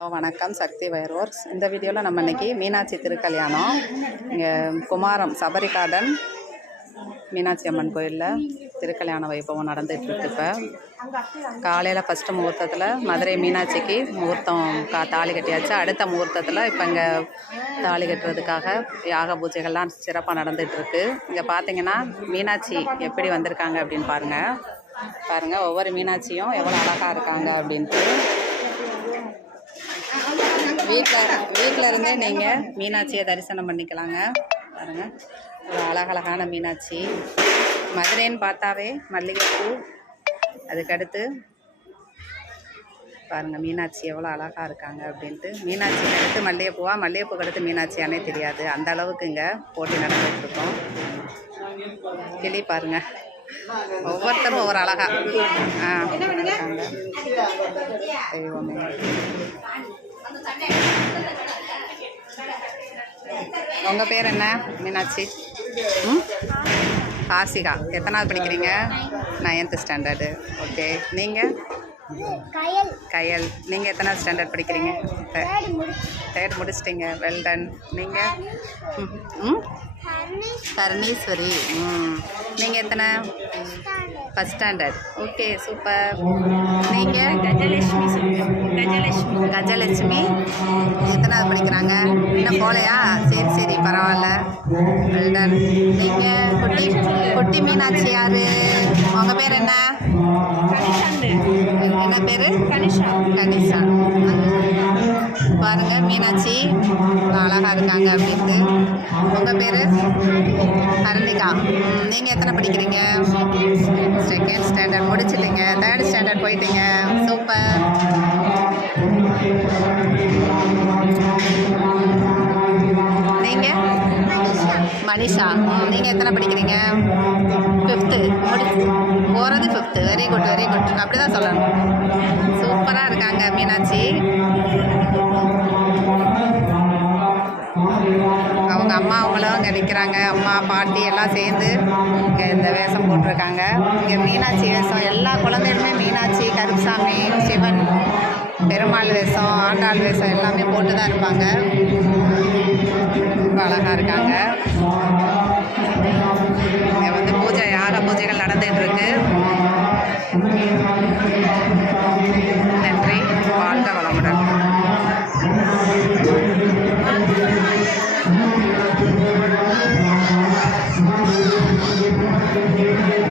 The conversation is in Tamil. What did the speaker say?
வணக்கம், சக்தி வயர் ஒர்க்ஸ். இந்த வீடியோவில் நம்ம இன்றைக்கி மீனாட்சி திருக்கல்யாணம் இங்கே குமாரம் சபரி கார்டன் மீனாட்சி அம்மன் கோயிலில் திருக்கல்யாண வைபவம் நடந்துகிட்ருக்கு. இப்போ காலையில் ஃபஸ்ட்டு முகூர்த்தத்தில் மதுரை மீனாட்சிக்கு முகூர்த்தம் தாலி கட்டியாச்சு. அடுத்த முகூர்த்தத்தில் இப்போ இங்கே தாலி கட்டுறதுக்காக யாக பூஜைகள்லாம் சிறப்பாக நடந்துகிட்ருக்கு. இங்கே பார்த்தீங்கன்னா மீனாட்சி எப்படி வந்திருக்காங்க அப்படின்னு பாருங்கள் ஒவ்வொரு மீனாட்சியும் எவ்வளோ அழகாக இருக்காங்க அப்படின்ட்டு. வீட்டில் இருந்தே நீங்கள் மீனாட்சியை தரிசனம் பண்ணிக்கலாங்க. பாருங்கள் ஒரு அழகழகான மீனாட்சி. மதுரைன்னு பார்த்தாவே மல்லிகைப்பூ, அதுக்கடுத்து பாருங்கள் மீனாட்சி எவ்வளோ அழகாக இருக்காங்க அப்படின்ட்டு. மீனாட்சிக்கு அடுத்து மல்லிகைப்பூவா, மல்லிகைப்பூக்கு அடுத்து மீனாட்சியானே தெரியாது, அந்த அளவுக்கு இங்கே போட்டி நடந்துகிட்ருக்கோம். கிளி பாருங்கள், ஒவ்வொருத்தரும் ஒவ்வொரு அழகா இருக்காங்க. தெய்வமே, உங்கள் பேர் என்ன? மீனாட்சி. கார்த்திகா. எத்தனாவது படிக்கிறீங்க? 9th standard. ஓகே. நீங்கள்? கயல். நீங்கள் எத்தனாவது ஸ்டாண்டர்ட் படிக்கிறீங்க? 3rd முடிச்சிட்டிங்க. Well done. நீங்கள்? கருணீஸ்வரி. நீங்கள் எத்தனை? 1st standard. Okay, super. நீங்கள்? கஜலட்சுமி. எத்தனாவது படிக்கிறாங்க? இன்னும் போகலையா? சரி, பரவாயில்ல. Well done. நீங்கள்? குட்டி மீனாட்சி யார்? உங்கள் பேர் என்ன? என்ன பேர்? கனிஷா. பாருங்கள் மீனாட்சி அழகாக இருக்காங்க அப்படின்ட்டு. உங்கள் பேர்? ஹரணிகா. நீங்கள் எத்தனை படிக்கிறீங்க? 2nd ஸ்டாண்டர்ட் முடிச்சிட்டிங்க. 3rd ஸ்டாண்டர்ட் போயிட்டீங்க. சூப்பர். நீங்கள்? மனிஷா. நீங்கள் எத்தனை படிக்கிறீங்க? 5th போகிறது 5th. Very good. அப்படி தான் சொல்லணும். சூப்பராக இருக்காங்க மீனாட்சி. அவங்க அம்மா அவங்களும் இங்கே நிற்கிறாங்க. அம்மா பாட்டி எல்லாம் சேர்ந்து இங்கே இந்த வேஷம் போட்டிருக்காங்க. இங்கே மீனாட்சி வேஷம் எல்லா குழந்தைகளுமே மீனாட்சி, கருப்புசாமி, சிவன், பெருமாள் வேஷம், ஆண்டாள் வேஷம் எல்லாமே போட்டு தான் இருப்பாங்க. ரொம்ப அழகாக இருக்காங்க. இங்கே பூஜை யாக பூஜைகள் நடந்துகிட்டு இருக்கு.